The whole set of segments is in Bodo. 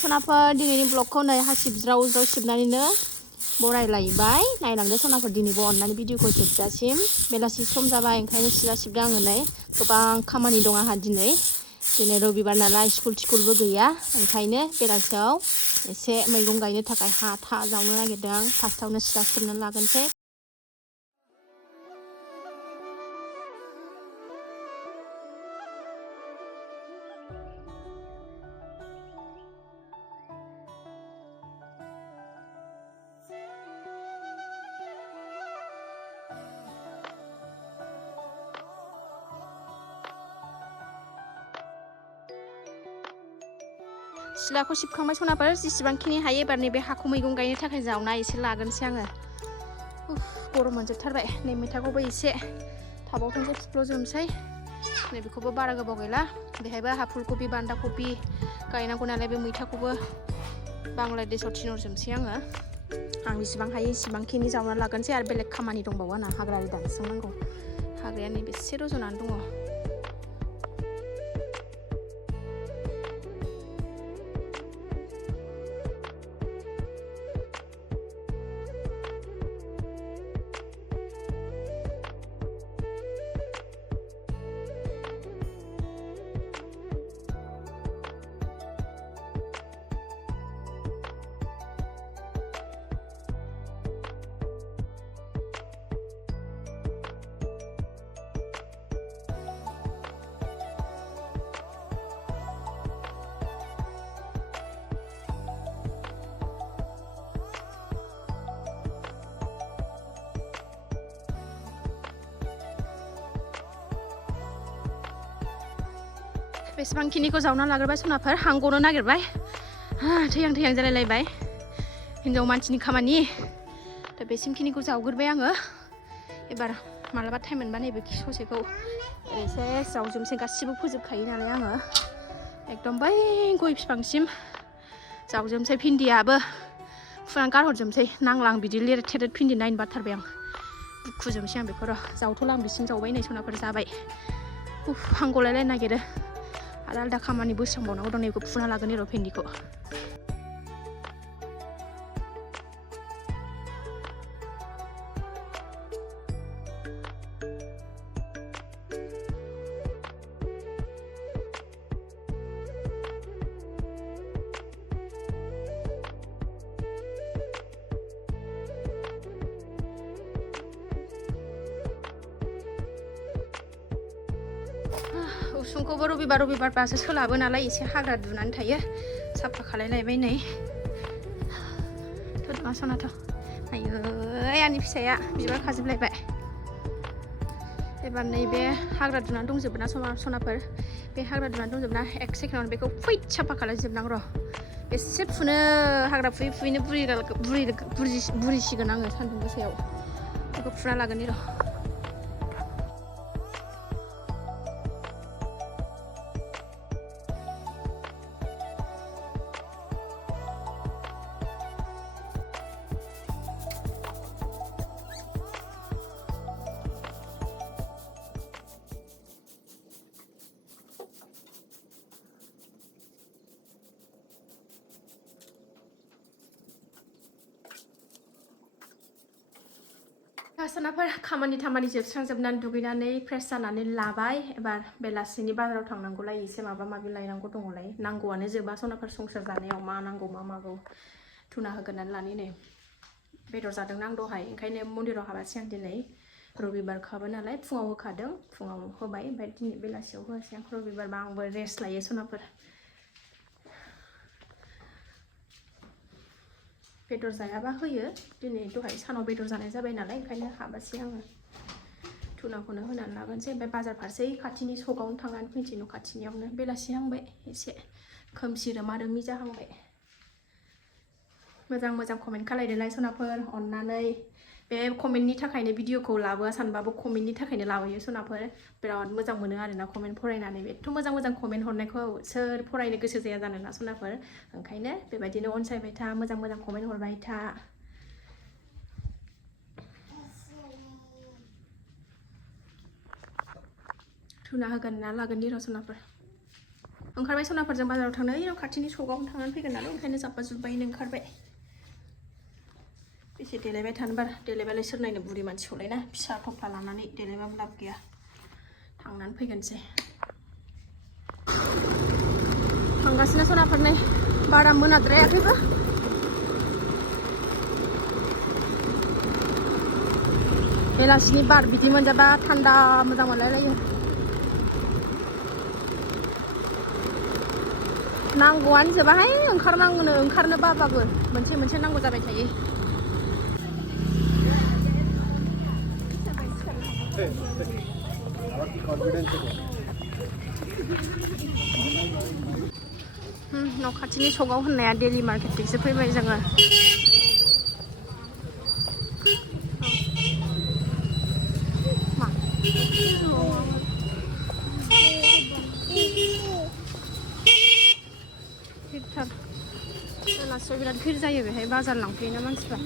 सनाफोर दिनैनि ब्लगखौ नै हासिब ज्राव ज्राव सिबनानैनो बरायलायबाय नायलांदो सनाफोर दिनैबो अननानै भिडिअखौ जोबजासिम बेलासि सम जाबाय ओंखायनो सिला सिबदों आङो नै गोबां खामानि दं आंहा दिनै रबिबार नालाय स्कुल थिकुलबो गैया ओंखायनो बेलासियाव एसे मैगं गायनो थाखाय हा था जावनो नागिरदों फार्स्टआवनो सिला सिबनानै लागोनसै सिलाखौ सिबखांबाय सनाफोर जेसेबांखिनि हायो एबार नैबे हाखौ मैगं गायनो थाखाय जावना एसे लागोनसै आङो गरम मोनजोबथारबाय नै मैथाखौबो एसे थाबावथोंसै फुख्ल'जोबनोसै नैबेखौबो बारा गोबाव गैला बेहायबो आंहा फुलकबि बान्दा कबि गायनांगौ नालाय बे मैथाखौबो बांलादेशआव थिनहरजोबनोसै आङो आं जेसेबां हायो एसेबांखिनि जावना लागोनसै आरो बेलेग खामानि दंबावो आंना हाग्रा दानस्रांनांगौ हाग्राया नैबेसे रज'नानै दङ बेसेबांखिनिखौ जावना लाग्रोबाय सनाफोर हांग'नो नागिरबाय थैहां थैहां जालायलायबाय हिनजाव मानसिनि खामानि दा बेसिमखिनिखौ जावग्रोबाय आङो एबार मालाबा टाइम मोनबा नैबे ससेखौ एसे जावजोबनोसै गासिबो फोजोबखायो नालाय आङो एकदम बै गय बिफांसिम जावजोबनोसै भिन्दियाबो फुनानै गारहरजोबनोसै नांला आं बिदि लेरेद थेरेद भिन्दि नायनो बाथारबाय आं बुखुजोबनोसै आं बेखौ र' जावथ'ला आं बिसिम जावबाय नै सनाफोर जाबाय हांग'लायलायनो नागिरो आरो आलदा खामानि बोस्रांबावनांगौ दं नैखौ फुना लागोन र' भिन्दिखौ उसुंखौबो रबिबार बासो सोलाबो नालाय एसे हाग्रा दुनानै थायो साफा खालायलायबाय नै मा सनाथ' आयै आंनि फिसाया बिबार खाजोबलायबाय एबार नैबे हाग्रा दुनानै दंजोबो ना सनाफोर बे हाग्रा दुनानै दंजोबो ना एक सेकेन्डआवनो बेखौ फुइट साफा खालायजोबनांगौ र' एसे फुनो हाग्रा फुयै फुयैनो बुरिसिगोन आङो सान्दुं गोसायाव बेखौ फुना लागोन र' सनाफोर खामानि जोबस्रांजोबनानै दुगैनानै फ्रेस जानानै लाबाय एबार बेलासिनि बाजाराव थांनांगौलाय एसे माबा माबि लायनांगौ दङलाय नांगौआनो जोबा सनाफोर संसार जानायाव मा नांगौ मा मागौ थुना होगोननानै लानि नै बेदर जादोंना आं दहाय ओंखायनो मन्दिराव हाबासै आं दिनै रबिबार खाबो नालाय फुङाव होखादों फुङाव होबाय ओमफ्राय दिनै बेलासियाव होआसै आं रबिबारबा आंबो रेस्ट लायो सनाफोर बेदर जायाबा होयो दिनै दहाय सानाव बेदर जानाय जाबाय नालाय ओंखायनो हाबासै आङो थुनाखौनो होनानै लागोनसै ओमफ्राय बाजार फारसे खाथिनि सकावनो थांनानै फैनोसै न' खाथिनियावनो बेलासि हांबाय एसे खोमसि रोमा रोमि जाहांबाय मोजां कमेन्ट खालायदोलाय सनाफोर अननानै बे कमेन्टनि थाखायनो भिडिअखौ लाबोआ सानबाबो कमेन्टनि थाखायनो लाबोयो सनाफोर बिराद मोजां मोनो आरोना कमेन्ट फरायनानै एथ' मोजां कमेन्ट हरनायखौ सोर फरायनो गोसो जाया जानोना सनाफोर ओंखायनो बेबायदिनो अनसायबाय था मोजां कमेन्ट हरबाय था थुना होगोन ना लागोन रसनाफोर ओंखारबाय सनाफोरजों बाजाराव थांनो ओइ खाथिनि सकआवनो थांनानै फैगोन नालाय ओंखायनो जाब्बा जुब्बायैनो ओंखारबाय बेसे देलायबाय थानो बारा देलायबालाय सोर नायनो बुरि मानसिखौलाय ना फिसा थफ्ला लानानै देलायबाबो लाब गैया थांनानै फैगोनसै थांगासिनो सनाफोर नै बारा मोनाद्रायाखैबो बेलासिनि बार बिदि मोनजाबा थान्दा मोजां मोनलायलायो नांगौआनो जोबाहाय ओंखारनो बाबाबो मोनसे नांगौ जाबाय थायो न' खाथिनि सकआव होननाया डेलि मार्केटथिंसो फैबाय जोङो भिरथार बेलासियाव बिराद भिर जायो बेहाय बाजार लांफैयोना मानसिफ्रा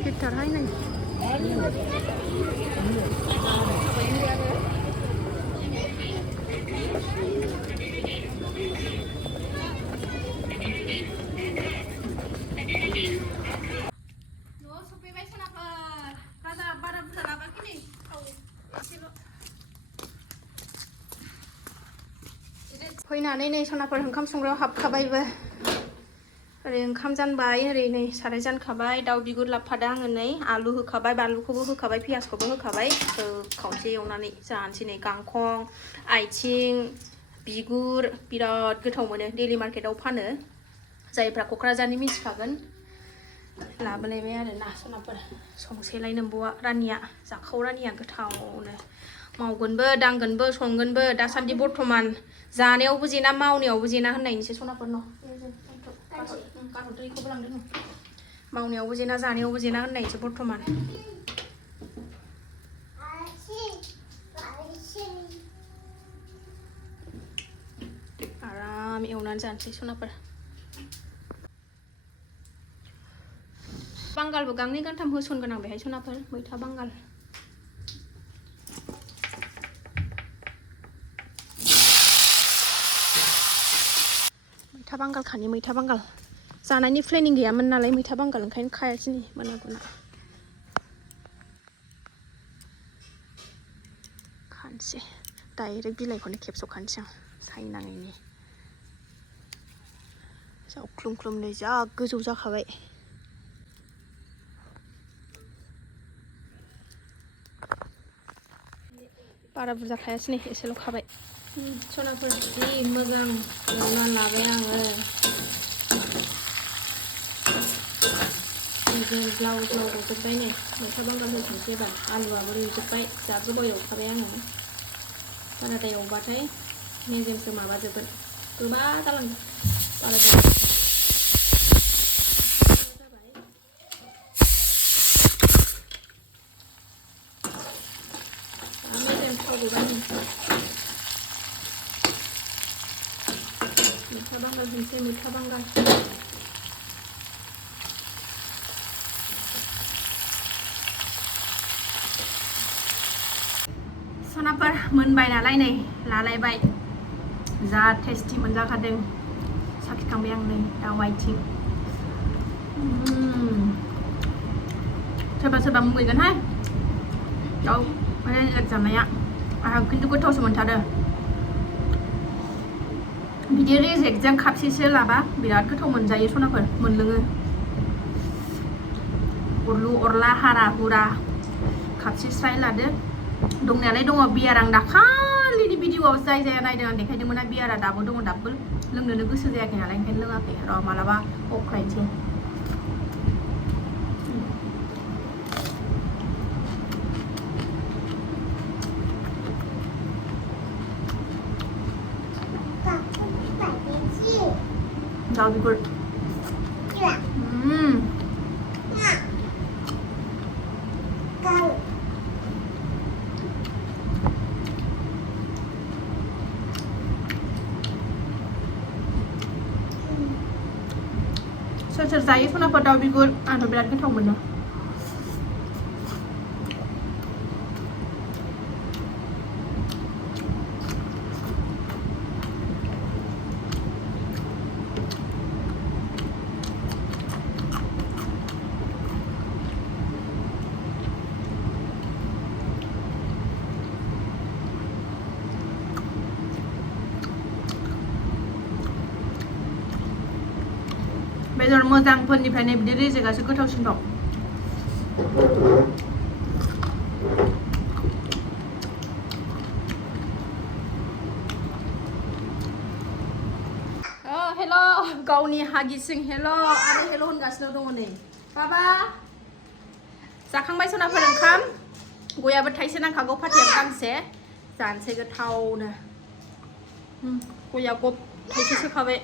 भिरथारहाय नै फैनानै नै सनाफोर ओंखाम संग्रायाव हाबखाबायबो ओरै ओंखाम जानबाय ओरै नै साराय जानखाबाय दाउ बिगुर लाबोफादों आङो नै आलु होखाबाय बानलुखौबो होखाबाय पियासखौबो होखाबाय खावसे एवनानै जानोसै नै गांखं आथिं बिगुर बिराद गोथाव मोनो डेलि मार्केटाव फानो जायफ्रा क'क्राझारनि मिथिखागोन लाबोलायबाय आरो ना सनाफोर संसेलाय नोंबौआ रानिया जाखाव रानिया गोथावनो मावगोनबो दांगोनबो संगोनबो दासान्दि बर्थमान जानायावबो जेना मावनायावबो जेना होननायनिसो सनाफोर न' गारहरदो लांदो न' मावनायावबो जेना जानायावबो जेना होननायनिसो बर्थमान आराम एवनानै जानोसै सनाफोर बांगालबो गांनै गांथाम होसनगोन आं बेहाय सनाफोर मैथा बांगाल मैथा बांगाल खानि मैथा बांगाल जानायनि प्लेनिं गैयामोन नालाय मैथा बांगाल ओंखायनो खायाखिसै नै मोना गुना खानोसै डाइरेक्ट बिलाइखौनो खेबस'खानोसै आं सायनाङैनि जावख्लुम नै जा गोजौ जाखाबाय बारा बुरजा खायासै नै एसेल' खाबाय सनाफोर जि मोजां एवनानै लाबाय आङो ब्लाउ गजोब्बाय नै मैथा बांगाल होसनसै एबार आलुआबो रुइजोब्बाय जाबजोबाव एवखाबाय आङो बाराद्राय एवबाथाय मेजेमसो माबाजोबगोन गोबा जालांगोन बाराद्राय मेजेम थाव गबाय मैथा बांगाल होनसै मैथा बांगाल सनाफोर मोनबाय नालाय नै लालायबाय जा टेस्टि मोनजाखादों साखिखांबाय आं नै दाउ आथिं सोरबा सोरबा मुगैगोनहाय दाउ रेजेक जानाया आंहा खिन्थु गोथावसो मोनथारो बिदि रेजेकजों खापसेसो लाबा बिराद गोथाव मोनजायो सनाफोर मोनलोङो अरलु अरला हारा हुरा खापसे स्राय लादो दंनायालाय दङ बियार आं दाखालिनि भिडिअआव जाय जाया नायदों आं देखायदोंमोन बियारा दाबो दङ दाबो लोंनोनो गोसो जायाखै नालाय ओंखायनो लोङाखै र' मालाबा अख्लायनोसै दाउ बिगुर सोर जायो सनाफोर दाउ बिगुर आंथ' बिराद गोथाव मोनो बेदर मोजांफोरनिफ्रायनो बिदि रेजेकआसो गोथावसिन दं हेल' गावनि हागिसिं हेल' आरो हेल' होनगासिनो दङ नै बाबा जाखांबाय सनाफोर ओंखाम गयाबो थाइसे नांखागौ फाथैयाबो गांसे जानोसै गोथावनो गया गब थाइसे सोखाबाय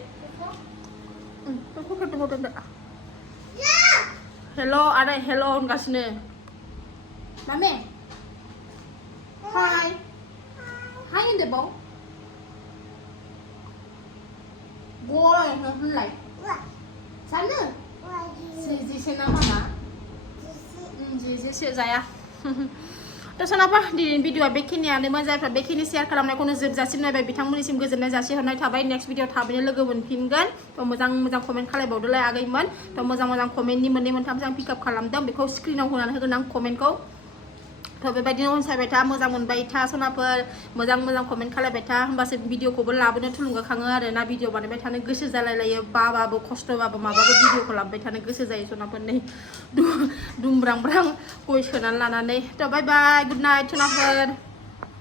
हेल' आरो हेल' होनगासिनो मामे हाय हाय होनदोबाव गय होनलाय जानो जेसे ना माना जेसे जाया थ' सनाफा दिनैनि भिडिअआ बेखिनियानोमोन जायफ्रा बेखिनि शेयार खालामनायखौनो जोबजासिम नायबाय बिथांमोननिसिम गोजोननाय जासिहरनाय थाबाय नेक्स्ट भिडिअ थाबैनो लोगो मोनफिनगोन थ' मोजां कमेन्ट खालामबावदोलाय आगैमोन थ' मोजां कमेन्टनि मोननै-मोनथामसो आं पिकआप खालामदों बेखौ स्क्रिनाव होनानै होगोन आं कमेन्टखौ थ' बेबायदिनो अनसायबाय था मोजां मोनबाय था सनाफोर मोजां कमेन्ट खालामबाय था होमबासो भिडिअखौबो लाबोनो थुलुंगाखाङो आरो ना भिडिअ बानायबाय थानो गोसो जालायलायो बाबाबो खस्थ'बाबो माबाबो भिडिअखौ लाबोबाय थानो गोसो जायो सनाफोर नै दुमब्रां गय सोनानै लानानै थ' बाय बाय गुड नाइट सनाफोर